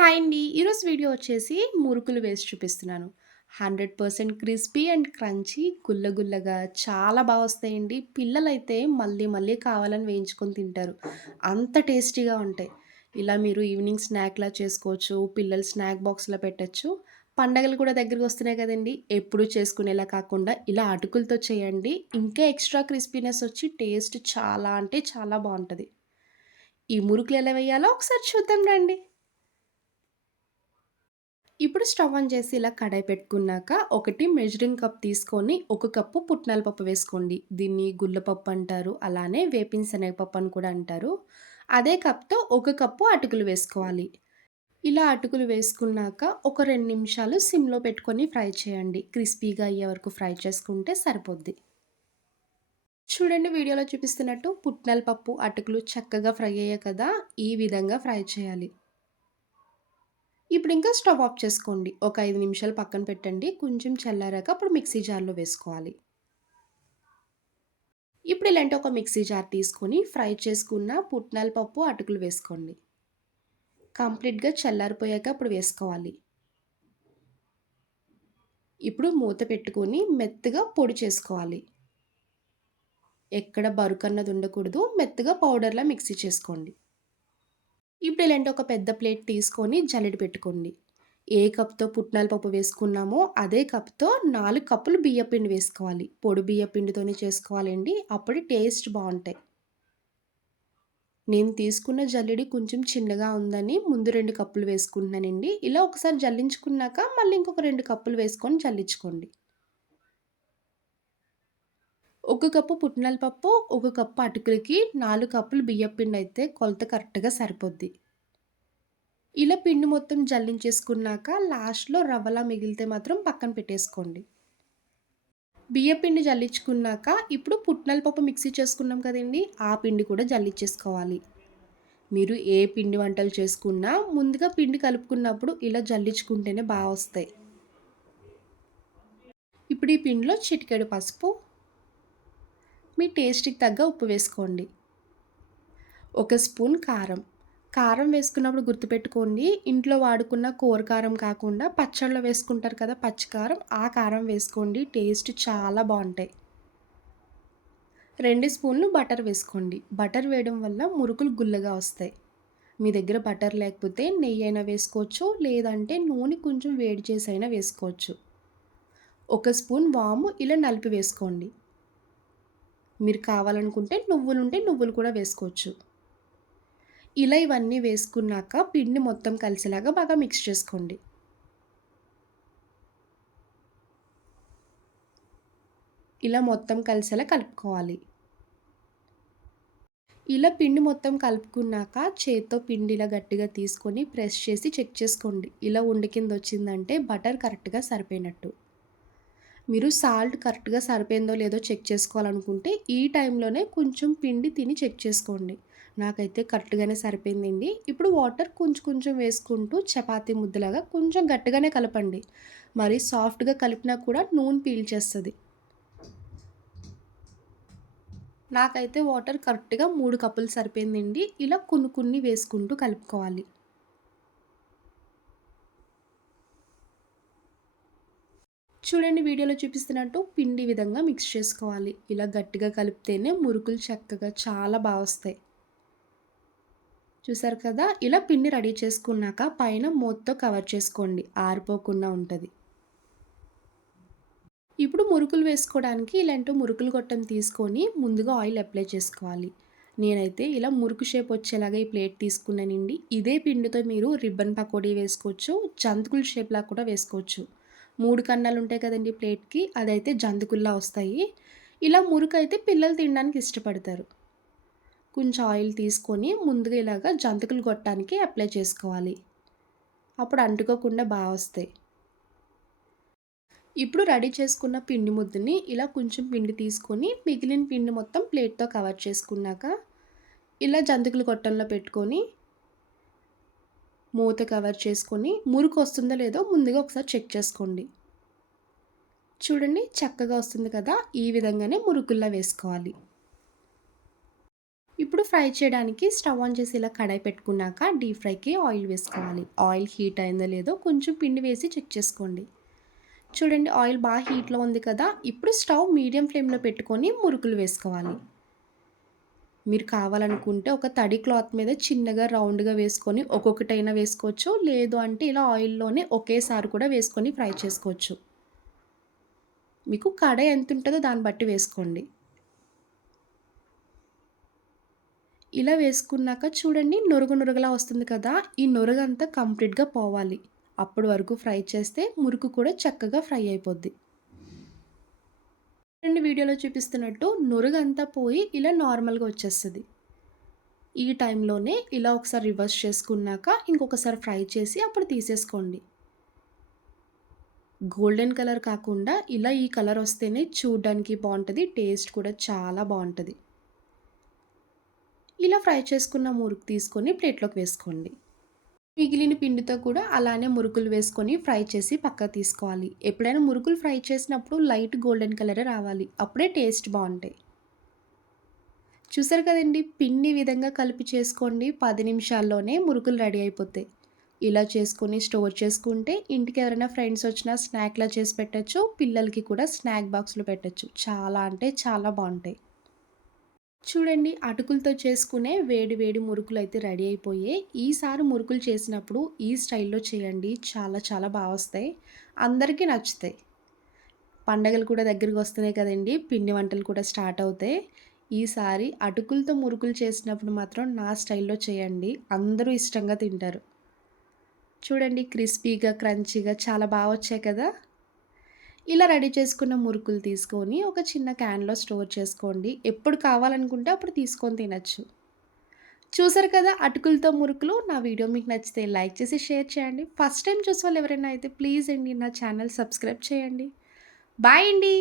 Hi అండి. ఈరోజు video వచ్చేసి మురుకులు వేసి చూపిస్తున్నాను. 100% క్రిస్పీ అండ్ క్రంచీ గుల్లగుల్లగా చాలా బాగా వస్తాయండి. పిల్లలైతే మళ్ళీ మళ్ళీ కావాలని వేయించుకొని తింటారు. అంత టేస్టీగా ఉంటాయి. ఇలా మీరు ఈవినింగ్ స్నాక్‌లా చేసుకోవచ్చు. పిల్లలు స్నాక్ బాక్స్‌లో పెట్టొచ్చు. పండగలు కూడా దగ్గరకొస్తున్నాయి కదండీ! ఎప్పుడు చేసుకునేలా కాకుండా ఇలా అటుకులతో చేయండి. ఇంకా ఎక్స్‌ట్రా క్రిస్పీనెస్ వచ్చి టేస్ట్ చాలా అంటే చాలా బాగుంటుంది ఈ మురుకులు ఎలా వేయాలో ఒకసారి చూద్దాం రండి. ఇప్పుడు స్టవ్ ఆన్ చేసి ఇలా కడాయి పెట్టుకున్నాక ఒకటి మెజరింగ్ కప్ తీసుకొని ఒక కప్పు పుట్నాల పప్పు వేసుకోండి. దీన్ని గుల్లపప్పు అంటారు. అలానే వేపిన శనగపప్పు అని కూడా అంటారు. అదే కప్‌తో ఒక కప్పు అటుకులు వేసుకోవాలి. ఇలా అటుకులు వేసుకున్నాక ఒక రెండు నిమిషాలు సిమ్‌లో పెట్టుకొని ఫ్రై చేయండి. క్రిస్పీగా అయ్యే వరకు ఫ్రై చేసుకుంటే సరిపోద్ది. చూడండి వీడియోలో చూపిస్తున్నట్టు పుట్నాల పప్పు, అటుకులు చక్కగా ఫ్రై అయ్యాయి కదా! ఈ విధంగా ఫ్రై చేయాలి. ఇప్పుడు ఇంకా స్టవ్ ఆఫ్ చేసుకోండి. ఒక ఐదు నిమిషాలు పక్కన పెట్టండి. కొంచెం చల్లారాక అప్పుడు మిక్సీ జార్‌లో వేసుకోవాలి. ఇప్పుడు ఇలాంటి ఒక మిక్సీ జార్ తీసుకొని ఫ్రై చేసుకున్న పుట్నాల పప్పు, అటుకులు వేసుకోండి. కంప్లీట్‌గా చల్లారిపోయాక అప్పుడు వేసుకోవాలి. ఇప్పుడు మూత పెట్టుకొని మెత్తగా పొడి చేసుకోవాలి. ఎక్కడ బరుకన్నది ఉండకూడదు. మెత్తగా పౌడర్‌లా మిక్సీ చేసుకోండి. ఇప్పుడు ఇలాంటి ఒక పెద్ద ప్లేట్ తీసుకొని జల్లెడ పెట్టుకోండి. ఏ కప్‌తో పుట్నాల పప్పు వేసుకున్నామో అదే కప్‌తో నాలుగు కప్పులు బియ్యపిండి వేసుకోవాలి. పొడి బియ్యపిండితోనే చేసుకోవాలండి. అప్పుడు టేస్ట్ బాగుంటాయి నేను తీసుకున్న జల్లెడి కొంచెం చిన్నగా ఉందని ముందు రెండు కప్పులు వేసుకుంటున్నానండి. ఇలా ఒకసారి జల్లించుకున్నాక మళ్ళీ ఇంకొక రెండు కప్పులు వేసుకొని జల్లించుకోండి. ఒక కప్పు పుట్నాల పప్పు, ఒక కప్పు అటుకులకి నాలుగు కప్పులు బియ్యపిండి అయితే కొలత కరెక్ట్‌గా సరిపోద్ది. ఇలా పిండి మొత్తం జల్లించేసుకున్నాక లాస్ట్‌లో రవ్వలా మిగిలితే మాత్రం పక్కన పెట్టేసుకోండి. బియ్యపిండి జల్లించుకున్నాక ఇప్పుడు పుట్నాల పప్పు మిక్సీ చేసుకున్నాం కదండీ! ఆ పిండి కూడా జల్లించేసుకోవాలి. మీరు ఏ పిండి వంటలు చేసుకున్నా ముందుగా పిండి కలుపుకున్నప్పుడు ఇలా జల్లించుకుంటేనే బాగా వస్తాయి. ఇప్పుడు ఈ పిండిలో చిటికెడు పసుపు మీ టేస్ట్‌కి తగ్గ ఉప్పు వేసుకోండి. ఒక స్పూన్ కారం. కారం వేసుకున్నప్పుడు గుర్తుపెట్టుకోండి ఇంట్లో వాడుకున్న కూర కారం కాకుండా పచ్చళ్ళు వేసుకుంటారు కదా పచ్చి కారం, ఆ కారం వేసుకోండి. టేస్ట్ చాలా బాగుంటాయి రెండు స్పూన్లు బటర్ వేసుకోండి. బటర్ వేయడం వల్ల మురుకులు గుల్లగా వస్తాయి. మీ దగ్గర బటర్ లేకపోతే నెయ్యి అయినా వేసుకోవచ్చు. లేదంటే నూనె కొంచెం వేడి చేసైనా వేసుకోవచ్చు. ఒక స్పూన్ వాము ఇలా నలిపి వేసుకోండి. మీరు కావాలనుకుంటే నువ్వులుంటే నువ్వులు కూడా వేసుకోవచ్చు. ఇలా ఇవన్నీ వేసుకున్నాక పిండి మొత్తం కలిసేలాగా బాగా మిక్స్ చేసుకోండి. ఇలా మొత్తం కలిసేలా కలుపుకోవాలి. ఇలా పిండి మొత్తం కలుపుకున్నాక చేత్తో పిండి ఇలా గట్టిగా తీసుకొని ప్రెస్ చేసి చెక్ చేసుకోండి. ఇలా ఉండి కింద వచ్చిందంటే బటర్ కరెక్ట్‌గా సరిపోయినట్టు. మీరు సాల్ట్ కరెక్ట్‌గా సరిపోయిందో లేదో చెక్ చేసుకోవాలనుకుంటే ఈ టైంలోనే కొంచెం పిండి తిని చెక్ చేసుకోండి. నాకైతే కరెక్ట్‌గానే సరిపోయిందండి. ఇప్పుడు వాటర్ కొంచెం కొంచెం వేసుకుంటూ చపాతీ ముద్దలాగా కొంచెం గట్టిగానే కలపండి. మరి సాఫ్ట్‌గా కలిపినా కూడా నూనె పీల్చేస్తుంది నాకైతే వాటర్ కరెక్ట్‌గా మూడు కప్పులు సరిపోయిందండి. ఇలా కొన్ని కొన్ని వేసుకుంటూ కలుపుకోవాలి. చూడండి వీడియోలో చూపిస్తున్నట్టు పిండి విధంగా మిక్స్ చేసుకోవాలి. ఇలా గట్టిగా కలిపితేనే మురుకులు చక్కగా చాలా బాగా వస్తాయి. చూసారు కదా! ఇలా పిండి రెడీ చేసుకున్నాక పైన మూతతో కవర్ చేసుకోండి. ఆరిపోకుండా ఉంటుంది ఇప్పుడు మురుకులు వేసుకోవడానికి ఇలాంటి మురుకులు గొట్టం తీసుకొని ముందుగా ఆయిల్ అప్లై చేసుకోవాలి. నేనైతే ఇలా మురుకు షేప్ వచ్చేలాగా ఈ ప్లేట్ తీసుకున్నానండి. ఇదే పిండితో మీరు రిబ్బన్ పకోడీ వేసుకోవచ్చు. జంతికల షేప్‌లా కూడా వేసుకోవచ్చు. మూడు కన్నాలు ఉంటాయి కదండి ప్లేట్‌కి అదైతే జంతికల్లా వస్తాయి. ఇలా మురుకైతే పిల్లలు తినడానికి ఇష్టపడతారు. కొంచెం ఆయిల్ తీసుకొని ముందుగా ఇలాగా జంతికలు కొట్టడానికి అప్లై చేసుకోవాలి. అప్పుడు అంటుకోకుండా బాగా వస్తాయి. ఇప్పుడు రెడీ చేసుకున్న పిండి ముద్దని ఇలా కొంచెం పిండి తీసుకొని మిగిలిన పిండి మొత్తం ప్లేట్‌తో కవర్ చేసుకున్నాక ఇలా జంతికలు కొట్టంలో పెట్టుకొని మూత కవర్ చేసుకొని మురుకు వస్తుందో లేదో ముందుగా ఒకసారి చెక్ చేసుకోండి. చూడండి చక్కగా వస్తుంది కదా! ఈ విధంగానే మురుకుల్లా వేసుకోవాలి. ఇప్పుడు ఫ్రై చేయడానికి స్టవ్ ఆన్ చేసి ఇలా కడాయి పెట్టుకున్నాక డీప్ ఫ్రైకి ఆయిల్ వేసుకోవాలి ఆయిల్ హీట్ అయిందో లేదో కొంచెం పిండి వేసి చెక్ చేసుకోండి చూడండి ఆయిల్ బాగా హీట్లో ఉంది కదా ఇప్పుడు స్టవ్ మీడియం ఫ్లేమ్లో పెట్టుకొని మురుకులు వేసుకోవాలి మీరు కావాలనుకుంటే ఒక తడి క్లాత్ మీద చిన్నగా రౌండ్గా వేసుకొని ఒక్కొక్కటైనా వేసుకోవచ్చు. లేదు అంటే ఇలా ఆయిల్లోనే ఒకేసారి కూడా వేసుకొని ఫ్రై చేసుకోవచ్చు. మీకు కడ ఎంత ఉంటుందో దాన్ని బట్టి వేసుకోండి. ఇలా వేసుకున్నాక చూడండి నొరుగు నొరుగులా వస్తుంది కదా? ఈ నొరుగంతా కంప్లీట్గా పోవాలి. అప్పటి వరకు ఫ్రై చేస్తే మురుకు కూడా చక్కగా ఫ్రై అయిపోద్ది. రెండు వీడియోలో చూపిస్తున్నట్టు నొరుగంతా పోయి ఇలా నార్మల్గా వచ్చేస్తుంది. ఈ టైంలోనే ఇలా ఒకసారి రివర్స్ చేసుకున్నాక ఇంకొకసారి ఫ్రై చేసి అప్పుడు తీసేసుకోండి. గోల్డెన్ కలర్ కాకుండా ఇలా ఈ కలర్ వస్తేనే చూడడానికి బాగుంటుంది టేస్ట్ కూడా చాలా బాగుంటుంది. ఇలా ఫ్రై చేసుకున్న మురుకు తీసుకొని ప్లేట్లోకి వేసుకోండి. మిగిలిన పిండితో కూడా అలానే మురుకులు వేసుకొని ఫ్రై చేసి పక్క తీసుకోవాలి. ఎప్పుడైనా మురుకులు ఫ్రై చేసినప్పుడు లైట్ గోల్డెన్ కలర్ రావాలి. అప్పుడే టేస్ట్ బాగుంటాయి. చూసారు కదండి? పిండి విధంగా కలిపి చేసుకోండి. పది నిమిషాల్లోనే మురుకులు రెడీ అయిపోతాయి. ఇలా చేసుకొని స్టోర్ చేసుకుంటే ఇంటికి ఎవరైనా ఫ్రెండ్స్ వచ్చినా స్నాక్లా చేసి పెట్టచ్చు. పిల్లలకి కూడా స్నాక్ బాక్స్లో పెట్టచ్చు. చాలా అంటే చాలా బాగుంటాయి. చూడండి అటుకులతో చేసుకునే వేడి వేడి మురుకులు అయితే రెడీ అయిపోయాయి. ఈసారి మురుకులు చేసినప్పుడు ఈ స్టైల్లో చేయండి. చాలా చాలా బాగా వస్తాయి. అందరికీ నచ్చుతాయి. పండగలు కూడా దగ్గరికి వస్తున్నాయి కదండి. పిండి వంటలు కూడా స్టార్ట్ అవుతాయి. ఈసారి అటుకులతో మురుకులు చేసినప్పుడు మాత్రం నా స్టైల్లో చేయండి. అందరూ ఇష్టంగా తింటారు. చూడండి క్రిస్పీగా క్రంచీగా చాలా బాగా వచ్చాయి కదా. ఇలా రెడీ చేసుకున్న మురుకులు తీసుకొని ఒక చిన్న క్యాన్లో స్టోర్ చేసుకోండి. ఎప్పుడు కావాలనుకుంటే అప్పుడు తీసుకొని తినచ్చు. చూసారు కదా అటుకులతో మురుకులు? నా వీడియో మీకు నచ్చితే లైక్ చేసి షేర్ చేయండి. ఫస్ట్ టైం చూసే వాళ్ళు ఎవరైనా అయితే ప్లీజ్ అండి నా ఛానల్ సబ్స్క్రైబ్ చేయండి. బాయ్ అండి!